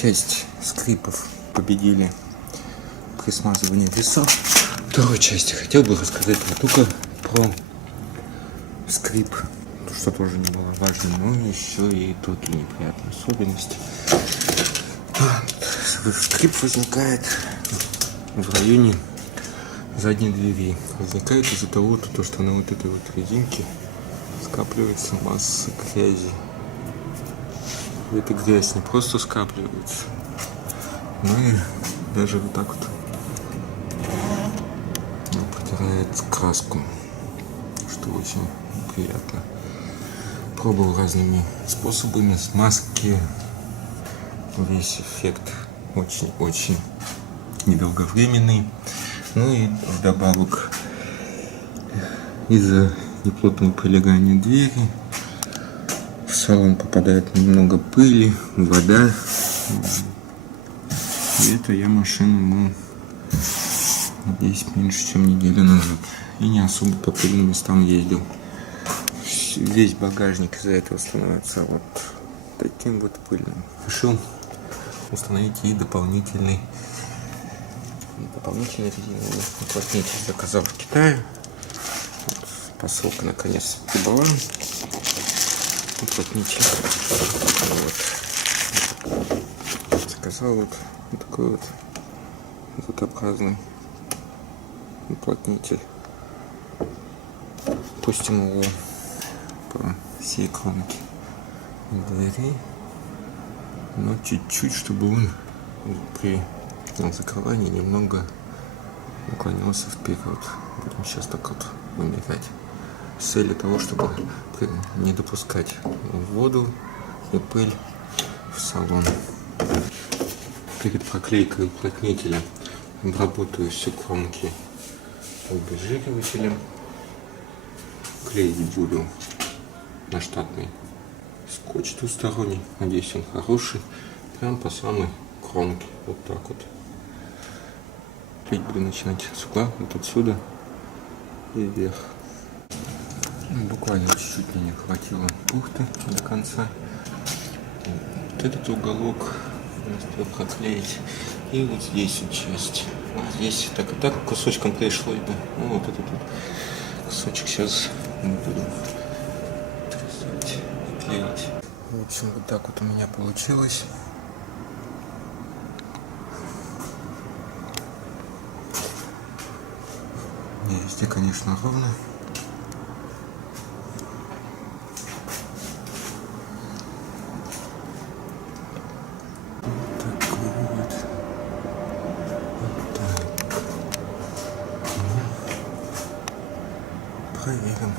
часть скрипов победили при смазывании весов. В второй части хотел бы рассказать не только про скрип, что тоже немаловажно, но еще и другие неприятные особенности. Скрип возникает в районе задней двери. Возникает из-за того, что на вот этой вот резинке скапливается масса грязи. И эта грязь не просто скапливается, но и даже вот так вот протирает краску, что очень приятно. Пробовал разными способами смазки. Весь эффект очень-очень недолговременный. Ну и вдобавок из-за неплотного прилегания двери в салон попадает немного пыли, вода. И это я машину мыл здесь меньше, чем неделю назад. И не особо по пыльным местам ездил. Весь багажник из-за этого становится вот таким вот пыльным. Решил установить и дополнительный резиновый уплотнитель. Заказал в Китае. Вот, посылка наконец прибыла. Уплотнитель. Вот. Заказал вот такой вот зонтообразный уплотнитель. Пустим его по всей кромке двери, но чуть-чуть, чтобы он при закрывании немного наклонился вперед. Будем сейчас так вот вымерять с целью того, чтобы не допускать воду и пыль в салон. Перед проклейкой уплотнителя обработаю все кромки обезжиривателем. Клеить буду на штатный скотч двусторонний. Надеюсь, он хороший. Прям по самой кромке. Вот так вот. Клеить буду начинать с угла, вот отсюда и вверх. Буквально чуть-чуть мне не хватило бухты до конца. Вот этот уголок успел проклеить. И вот здесь вот часть. Вот здесь так и так кусочком пришлось бы. Ну, вот этот вот кусочек сейчас буду отрезать и клеить. В общем, вот так вот у меня получилось. Не везде, конечно, ровно. Проверим,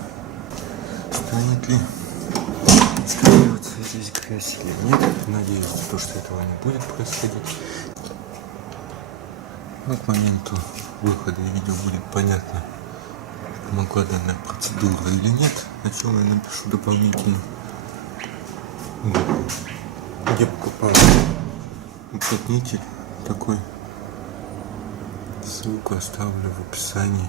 станет ли скапливаться здесь грязь или нет. Надеюсь, что этого не будет происходить. Но к моменту выхода видео будет понятно, помогла данная процедура или нет. О чем я напишу дополнительно. Где покупал уплотнитель такой. Ссылку оставлю в описании.